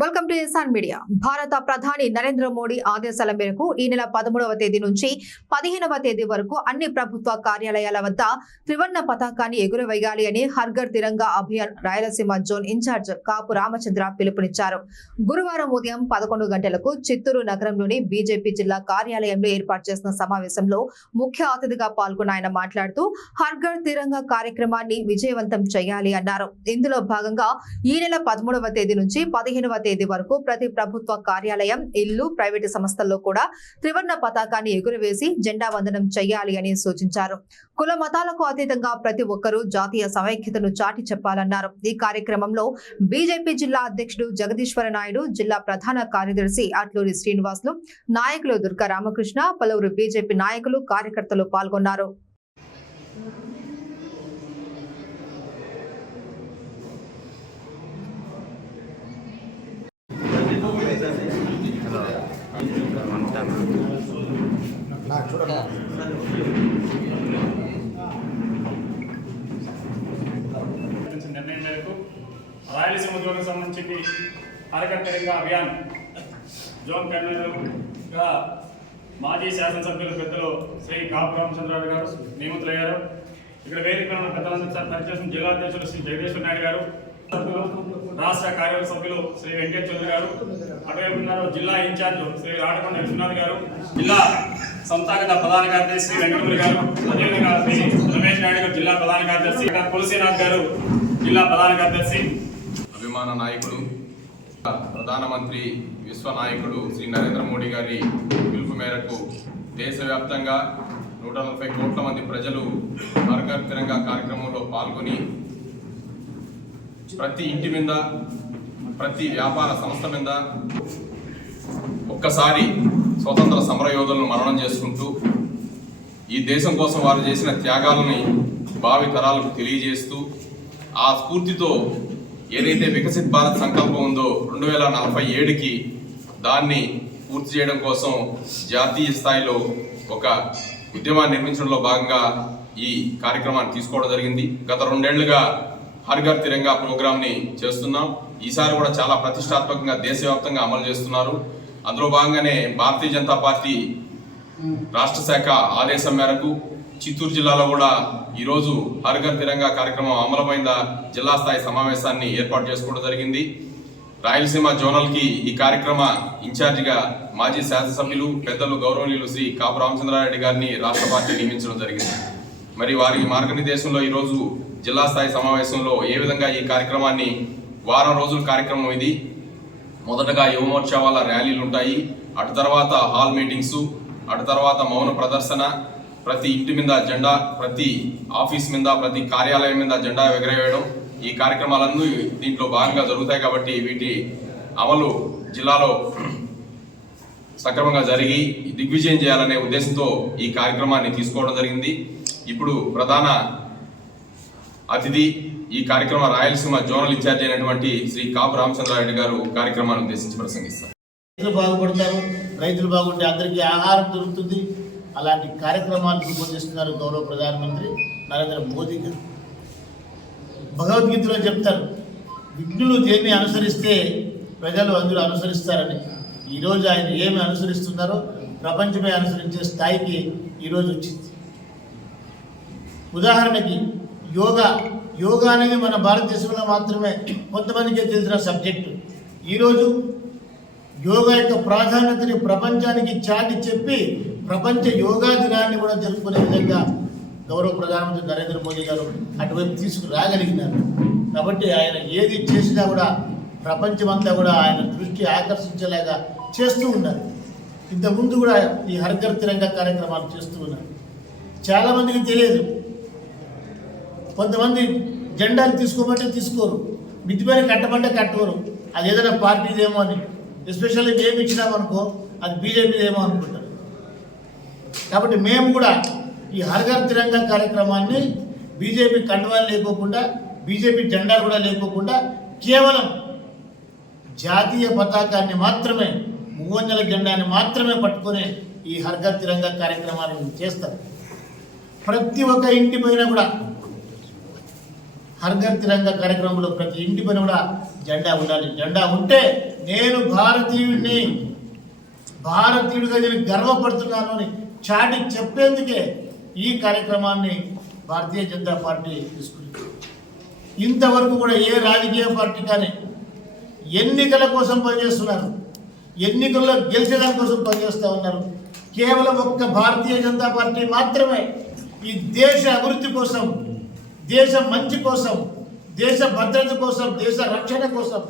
Welcome to Insaan media. భారత ప్రధాని నరేంద్ర మోడీ ఆదేశాల మేరకు ఈ నెల 13వ తేదీ నుంచి 15వ తేదీ వరకు అన్ని ప్రభుత్వ కార్యాలయాల వద్ద త్రివర్ణ పతాకాన్ని ఎగురవేయాలి అని హర్ఘర్ తిరంగా అభియాన్ రాయలసీమ జోన్ ఇన్ఛార్జ్ కాపు రామచంద్ర పిలుపునిచ్చారు. గురువారం ఉదయం 11 గంటలకు చిత్తూరు నగరంలోని బీజేపీ జిల్లా కార్యాలయంలో ఏర్పాటు చేసిన సమావేశంలో ముఖ్య అతిథిగా పాల్గొన్న ఆయన మాట్లాడుతూ హర్ఘర్ తిరంగా కార్యక్రమాన్ని విజయవంతం చేయాలి అన్నారు. ఇందులో భాగంగా ఈ నెల 13వ తేదీ నుంచి 15వ తేదీ వరకు ప్రతి ప్రభుత్వ కార్యాలయం, ఇల్లు, ప్రైవేటు సంస్థల్లో కూడా త్రివర్ణ పతాకాన్ని ఎగురవేసి జెండా వందనం చేయాలి అని సూచించారు. కుల మతాలకు అతీతంగా ప్రతి ఒక్కరూ జాతీయ సమైక్యతను చాటి చెప్పాలన్నారు. ఈ కార్యక్రమంలో బీజేపీ జిల్లా అధ్యక్షుడు జగదీశ్వర నాయుడు, జిల్లా ప్రధాన కార్యదర్శి అట్లూరి శ్రీనివాసులు, నాయకులు దుర్గా రామకృష్ణ, పలువురు బీజేపీ నాయకులు, కార్యకర్తలు పాల్గొన్నారు. నిర్ణయం మేరకు రాయలసీమ జోన్కు సంబంధించి హర్ఘర్ తిరంగా అభియాన్ జోన్ కన్వీనర్గా మాజీ శాసనసభ్యులు పెద్దలు శ్రీ కాపు రామచంద్రరావు గారు నియమితులయ్యారు. ఇక్కడ వేదిక ఉన్న పెద్దలందరూ పరిచేసిన జిల్లా అధ్యక్షులు శ్రీ జగదీశ్వర నాయుడు గారు, రాష్ట్ర కార్యవర్గ సభ్యులు శ్రీ వెంకట చౌదరి గారు, అటువైపు జిల్లా ఇన్ఛార్జ్ శ్రీ రాటకొండ విశ్వనాథ్ గారు, జిల్లా సంస్థాగత ప్రధాన కార్యదర్శి శ్రీ వెంకటపురి గారు, అదేవిధంగా శ్రీ రమేష్ నాయుడు గారు జిల్లా ప్రధాన కార్యదర్శి, తులసీనాథ్ గారు జిల్లా ప్రధాన కార్యదర్శి, అభిమాన నాయకుడు ప్రధానమంత్రి విశ్వ నాయకుడు శ్రీ నరేంద్ర మోడీ గారి పిలుపు మేరకు దేశవ్యాప్తంగా 140 కోట్ల మంది ప్రజలు హర్ఘర్ తిరంగా కార్యక్రమంలో పాల్గొని ప్రతి ఇంటి మీద, ప్రతి వ్యాపార సంస్థ మీద ఒక్కసారి స్వతంత్ర సమరయోధులను మననం చేసుకుంటూ ఈ దేశం కోసం వారు చేసిన త్యాగాలని భావి తరాలకు తెలియజేస్తూ ఆ స్ఫూర్తితో ఏదైతే వికసిత్ భారత్ సంకల్పం ఉందో 2047కి దాన్ని పూర్తి చేయడం కోసం జాతీయ స్థాయిలో ఒక ఉద్యమాన్ని నిర్మించడంలో భాగంగా ఈ కార్యక్రమాన్ని తీసుకోవడం జరిగింది. గత 2 ఏళ్లుగా హర్ఘర్ తిరంగా ప్రోగ్రామ్ని చేస్తున్నాం. ఈసారి కూడా చాలా ప్రతిష్టాత్మకంగా దేశవ్యాప్తంగా అమలు చేస్తున్నారు. అందులో భాగంగానే భారతీయ జనతా పార్టీ రాష్ట్ర శాఖ ఆదేశం మేరకు చిత్తూరు జిల్లాలో కూడా ఈరోజు హర్ఘర్ తిరంగా కార్యక్రమం అమలమైన జిల్లా స్థాయి సమావేశాన్ని ఏర్పాటు చేసుకోవడం జరిగింది. రాయలసీమ జోనల్కి ఈ కార్యక్రమ ఇన్ఛార్జిగా మాజీ శాసనసభ్యులు పెద్దలు గౌరవనీయులు శ్రీ కాపు రామచంద్రారెడ్డి గారిని రాష్ట్ర పార్టీ నియమించడం జరిగింది. మరి వారి మార్గనిర్దేశంలో ఈరోజు జిల్లా స్థాయి సమావేశంలో ఏ విధంగా ఈ కార్యక్రమాన్ని వారం రోజుల కార్యక్రమం ఇది. మొదటగా యువమోర్చా ర్యాలీలు ఉంటాయి, అటు తర్వాత హాల్ మీటింగ్స్, అటు తర్వాత మౌన ప్రదర్శన, ప్రతి ఇంటి మీద జెండా, ప్రతి ఆఫీస్ మీద, ప్రతి కార్యాలయం మీద జెండా ఎగరవేయడం, ఈ కార్యక్రమాలన్నీ దీంట్లో భాగంగా జరుగుతాయి. కాబట్టి వీటి అమలు జిల్లాలో సక్రమంగా జరిగి దిగ్విజయం చేయాలనే ఉద్దేశంతో ఈ కార్యక్రమాన్ని తీసుకోవడం జరిగింది. ఇప్పుడు ప్రధాన అతిథి ఈ కార్యక్రమ రాయలసీమ జోనల్ ఇన్ఛార్జ్ అయినటువంటి శ్రీ కాపు రామచంద్రారెడ్డి గారు కార్యక్రమాన్ని ఉద్దేశించి ప్రసంగిస్తారు. రైతులు బాగుపడతారు, రైతులు బాగుంటే అందరికీ ఆహారం దొరుకుతుంది. అలాంటి కార్యక్రమాలు రూపొందిస్తున్నారు గౌరవ ప్రధానమంత్రి నరేంద్ర మోదీ గారు. భగవద్గీతలో చెప్తారు, విఘ్నులు దేన్ని అనుసరిస్తే ప్రజలు అందరూ అనుసరిస్తారని. ఈరోజు ఆయన ఏమి అనుసరిస్తున్నారో ప్రపంచమే అనుసరించే స్థాయికి ఈరోజు వచ్చింది. ఉదాహరణకి యోగా అనేది మన భారతదేశంలో మాత్రమే కొంతమందికి తెలిసిన సబ్జెక్టు. ఈరోజు యోగా యొక్క ప్రాధాన్యతని ప్రపంచానికి చాటి చెప్పి ప్రపంచ యోగా దినాన్ని కూడా జరుపుకునే విధంగా గౌరవ ప్రధానమంత్రి నరేంద్ర మోదీ గారు అటువైపు తీసుకురాగలిగినారు. కాబట్టి ఆయన ఏది చేసినా కూడా ప్రపంచమంతా కూడా ఆయన దృష్టి ఆకర్షించేలాగా చేస్తూ ఉన్నారు. ఇంతకుముందు కూడా ఈ హర్ఘర్ తిరంగా కార్యక్రమాలు చేస్తూ ఉన్నారు. చాలామందికి తెలియదు. కొంతమంది జెండాలు తీసుకోమంటే తీసుకోరు, మిద్ది పైన కట్టమంటే కట్టవరు. అది ఏదైనా పార్టీదేమో అని, ఎస్పెషల్లీ మేము ఇచ్చినామనుకో అది బీజేపీదేమో అనుకుంటారు. కాబట్టి మేము కూడా ఈ హర్ఘర్ తిరంగా కార్యక్రమాన్ని బీజేపీ కండువాలు లేకోకుండా, బీజేపీ జెండా కూడా లేకోకుండా కేవలం జాతీయ పతాకాన్ని మాత్రమే, మూవన్నెల జెండాన్ని మాత్రమే పట్టుకొని ఈ హర్ఘర్ తిరంగా కార్యక్రమాన్ని చేస్తారు. ప్రతి ఒక్క ఇంటి పైన కూడా హర్ఘర్ తిరంగా కార్యక్రమంలో ప్రతి ఇంటి పైన కూడా జెండా ఉండాలి. జెండా ఉంటే నేను భారతీయుడిగా నేను గర్వపడుతున్నాను అని చాటి చెప్పేందుకే ఈ కార్యక్రమాన్ని భారతీయ జనతా పార్టీ తీసుకుంది. ఇంతవరకు కూడా ఏ రాజకీయ పార్టీ కానీ ఎన్నికల కోసం పనిచేస్తున్నారు, ఎన్నికల్లో గెలిచేదాని కోసం పనిచేస్తూ ఉన్నారు. కేవలం ఒక్క భారతీయ జనతా పార్టీ మాత్రమే ఈ దేశ అభివృద్ధి కోసం, దేశ మంచి కోసం, దేశ భద్రత కోసం, దేశ రక్షణ కోసం,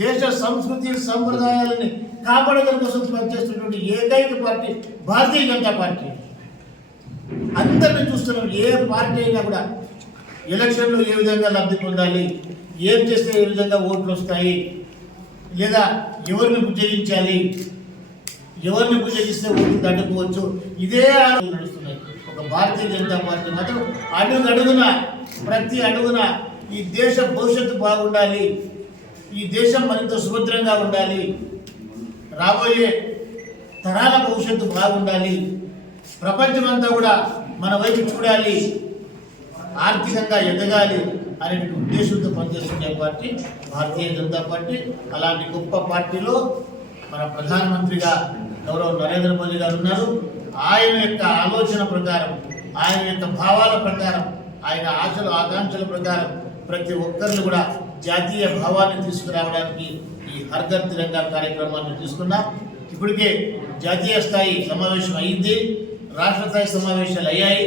దేశ సంస్కృతి సంప్రదాయాలని కాపాడడం కోసం పనిచేస్తున్నటువంటి ఏకైక పార్టీ భారతీయ జనతా పార్టీ. అందరినీ చూస్తున్నాం. ఏ పార్టీ అయినా కూడా ఎలక్షన్లో ఏ విధంగా లబ్ధి పొందాలి, ఏం చేస్తే ఏ విధంగా ఓట్లు వస్తాయి, లేదా ఎవరిని బుజ్జగించాలి, ఎవరిని బుజ్జగిస్తే ఓట్లు తట్టుకోవచ్చు, ఇదే నడుస్తున్నాయి. ఒక భారతీయ జనతా పార్టీ మాత్రం ప్రతి అడుగున ఈ దేశ భవిష్యత్తు బాగుండాలి, ఈ దేశం మరింత సుభద్రంగా ఉండాలి, రాబోయే తరాల భవిష్యత్తు బాగుండాలి, ప్రపంచమంతా కూడా మన వైపు చూడాలి, ఆర్థికంగా ఎదగాలి అనే ఉద్దేశంతో పనిచేస్తున్న పార్టీ భారతీయ జనతా పార్టీ. అలాంటి గొప్ప పార్టీలో మన ప్రధానమంత్రిగా గౌరవ నరేంద్ర మోదీ గారు ఉన్నారు. ఆయన యొక్క ఆలోచన ప్రకారం, ఆయన యొక్క భావాల ప్రకారం, ఆయన ఆశలు ఆకాంక్షల ప్రకారం ప్రతి ఒక్కరిని కూడా జాతీయ భావాన్ని తీసుకురావడానికి ఈ హర్ ఘర్ తిరంగా కార్యక్రమాన్ని తీసుకున్నాం. ఇప్పటికే జాతీయ స్థాయి సమావేశం అయింది, రాష్ట్ర స్థాయి సమావేశాలు అయ్యాయి,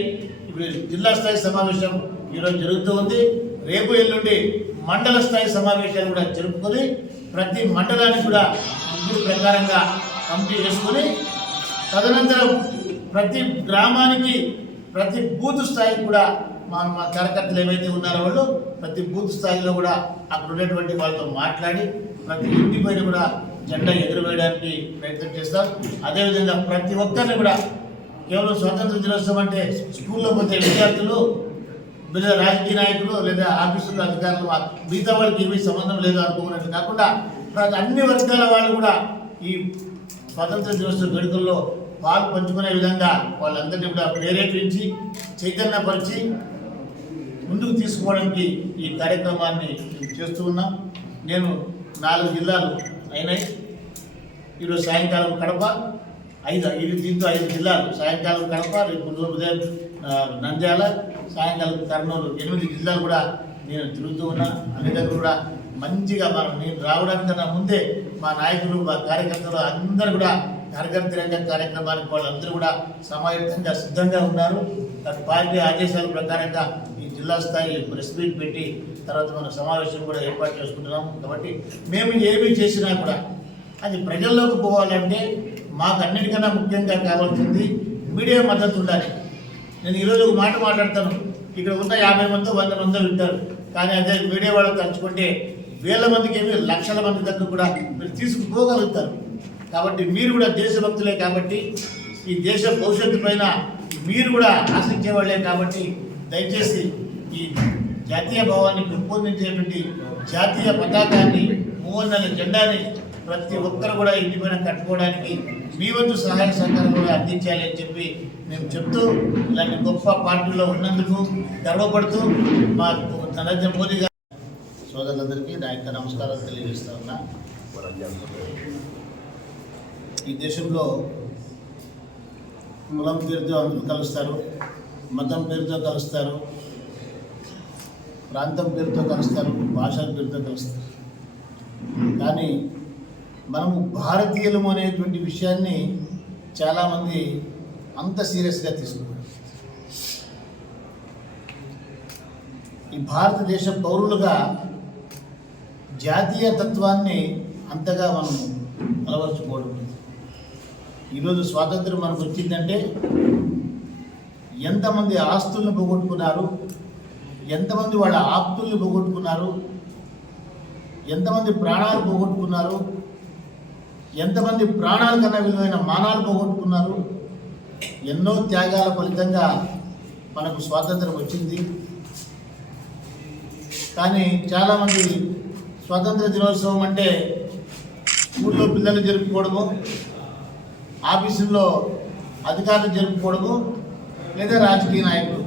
ఇప్పుడు జిల్లా స్థాయి సమావేశం ఈరోజు జరుగుతూ ఉంది. రేపు ఎల్లుండి మండల స్థాయి సమావేశాలు కూడా జరుపుకొని ప్రతి మండలానికి కూడా ముగ్గురు ప్రకారంగా కమిటీ చేసుకొని తదనంతరం ప్రతి గ్రామానికి ప్రతి బూత్ స్థాయికి కూడా మా కార్యకర్తలు ఏవైతే ఉన్నారో వాళ్ళు ప్రతి బూత్ స్థాయిలో కూడా అక్కడ ఉన్నటువంటి వాళ్ళతో మాట్లాడి ప్రతి ఇంటి పైన కూడా జెండా ఎగురవేయడానికి ప్రయత్నం చేస్తాం. అదేవిధంగా ప్రతి ఒక్కరిని కూడా కేవలం స్వాతంత్ర దినోత్సవం అంటే స్కూల్లో పోతే విద్యార్థులు, లేదా రాజకీయ నాయకులు, లేదా ఆఫీసుల అధికారులు, మిగతా వాళ్ళకి ఏమీ సంబంధం లేదు అనుకున్నట్టు కాకుండా అన్ని వర్గాల వాళ్ళు కూడా ఈ స్వాతంత్ర దినోత్సవ వేడుకల్లో పాలు పంచుకునే విధంగా వాళ్ళందరినీ కూడా ప్రేరేపించి చైతన్యపరిచి ముందుకు తీసుకోవడానికి ఈ కార్యక్రమాన్ని చేస్తూ ఉన్నాం. నేను 4 జిల్లాలు అయినాయి. ఈరోజు సాయంకాలం కడప, దీంతో 5 జిల్లాలు. సాయంకాలం కడప, రేపు ఉదయం నంద్యాల, సాయంకాలం కర్నూలు, 8 జిల్లాలు కూడా నేను తిరుగుతూ ఉన్నా. అన్ని దగ్గర కూడా మంచిగా నేను రావడానికన్నా ముందే మా నాయకులు, మా కార్యకర్తలు అందరూ కూడా హర్ ఘర్ తిరంగా కార్యక్రమానికి వాళ్ళందరూ కూడా సమాయత్తంగా సిద్ధంగా ఉన్నారు. పార్టీ ఆదేశాల ప్రకారంగా ఈ జిల్లా స్థాయి ప్రెస్ మీట్ పెట్టి తర్వాత మన సమావేశం కూడా ఏర్పాటు చేసుకుంటున్నాం. కాబట్టి మేము ఏమి చేసినా కూడా అది ప్రజల్లోకి పోవాలంటే మాకు అన్నిటికన్నా ముఖ్యంగా కావాల్సింది మీడియా మద్దతు ఉండాలి. నేను ఈరోజు ఒక మాట మాట్లాడతాను, ఇక్కడ ఉన్న 50 మంది 100 మంది వింటారు, కానీ అదే మీడియా వాళ్ళకి తలుచుకుంటే వేల మందికి ఏమి లక్షల మంది దగ్గర కూడా మీరు తీసుకుపోగలుగుతారు. కాబట్టి మీరు కూడా దేశభక్తులే, కాబట్టి ఈ దేశ భవిష్యత్తు పైన మీరు కూడా ఆశించే వాళ్ళే. కాబట్టి దయచేసి ఈ జాతీయ భావాన్ని పెంపొందించేటువంటి జాతీయ పతాకాన్ని, 3 నెలల జెండాని ప్రతి ఒక్కరు కూడా ఇంటిపైన కట్టుకోవడానికి మీ వంతు సహాయ సహకారం కూడా అందించాలి అని చెప్పి మేము చెప్తూ, ఇలాంటి గొప్ప పార్టీలో ఉన్నందుకు గర్వపడుతూ మా నరేంద్ర మోదీ గారు సోదరులందరికీ నా యొక్క నమస్కారాలు తెలియజేస్తా ఉన్నా. ఈ దేశంలో కులం పేరుతో అందరూ కలుస్తారు, మతం పేరుతో కలుస్తారు, ప్రాంతం పేరుతో కలుస్తారు, భాషల పేరుతో కలుస్తారు. కానీ మనము భారతీయులము అనేటువంటి విషయాన్ని చాలామంది అంత సీరియస్గా తీసుకున్నారు. ఈ భారతదేశ పౌరులుగా జాతీయ తత్వాన్ని అంతగా మనం అలవర్చుకోవడం. ఈరోజు స్వాతంత్రం మనకు వచ్చిందంటే ఎంతమంది ఆస్తులను పోగొట్టుకున్నారు, ఎంతమంది వాళ్ళ ఆప్తుల్ని పోగొట్టుకున్నారు, ఎంతమంది ప్రాణాలు పోగొట్టుకున్నారు, ఎంతమంది ప్రాణాల కన్నా విలువైన మానాలు పోగొట్టుకున్నారు. ఎన్నో త్యాగాల ఫలితంగా మనకు స్వాతంత్రం వచ్చింది. కానీ చాలామంది స్వాతంత్ర దినోత్సవం అంటే స్కూల్లో పిల్లలు జరుపుకోవడము, ఆఫీసుల్లో అధికారులు జరుపుకోవడము, లేదా రాజకీయ నాయకులు.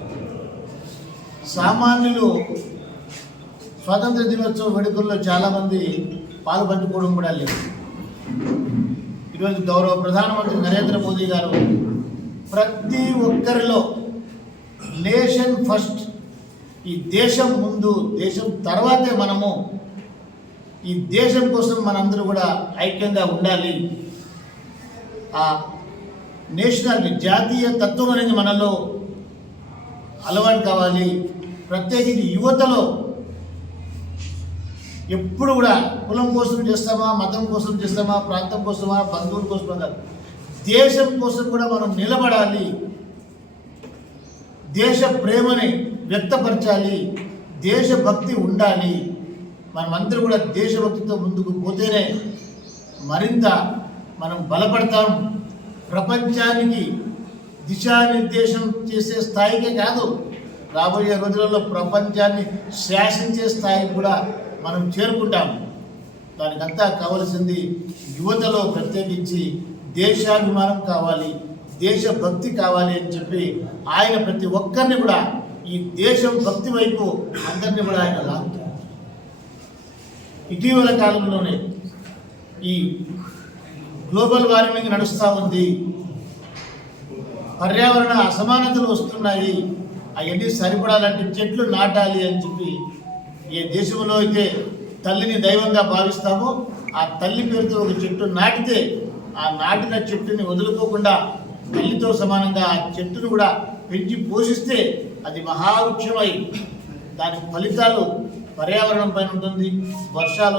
సామాన్యులు స్వాతంత్ర దినోత్సవ వేడుకల్లో చాలామంది పాలు పంచుకోవడం కూడా లేదు. ఈరోజు గౌరవ ప్రధానమంత్రి నరేంద్ర మోదీ గారు ప్రతి ఒక్కరిలో నేషన్ ఫస్ట్, ఈ దేశం ముందు, దేశం తర్వాతే మనము, ఈ దేశం కోసం మనందరూ కూడా ఐక్యంగా ఉండాలి. ఆ నేషనల్ జాతీయ తత్వం అనేది మనలో అలవాటు కావాలి. ప్రత్యేకించి యువతలో ఎప్పుడు కూడా కులం కోసం చేస్తామా, మతం కోసం చేస్తామా, ప్రాంతం కోసమా, బంధువుల కోసమా కాదు, దేశం కోసం కూడా మనం నిలబడాలి. దేశ ప్రేమని వ్యక్తపరచాలి, దేశభక్తి ఉండాలి. మనమందరూ కూడా దేశభక్తితో ముందుకు పోతేనే మరింత మనం బలపడతాం. ప్రపంచానికి దిశానిర్దేశం చేసే స్థాయికే కాదు, రాబోయే రోజులలో ప్రపంచాన్ని శాసించే స్థాయికి కూడా మనం చేరుకుంటాం. దానికంతా కావలసింది యువతలో ప్రత్యేకించి దేశాభిమానం కావాలి, దేశభక్తి కావాలి అని చెప్పి ఆయన ప్రతి ఒక్కరిని కూడా ఈ దేశం భక్తి వైపు అందరినీ కూడా ఆయన లాగుతారు. ఇటీవల కాలంలోనే ఈ గ్లోబల్ వార్మింగ్ నడుస్తూ ఉంది, పర్యావరణ అసమానతలు వస్తున్నాయి, అవన్నీ సరిపడాలంటే చెట్లు నాటాలి అని చెప్పి ఏ దేశంలో అయితే తల్లిని దైవంగా భావిస్తామో ఆ తల్లి పేరుతో ఒక చెట్టు నాటితే ఆ నాటిన చెట్టుని వదులుకోకుండా తల్లితో సమానంగా ఆ చెట్టును కూడా పెంచి పోషిస్తే అది మహావృక్షమై దాని ఫలితాలు పర్యావరణం పైన ఉంటుంది, వర్షాలు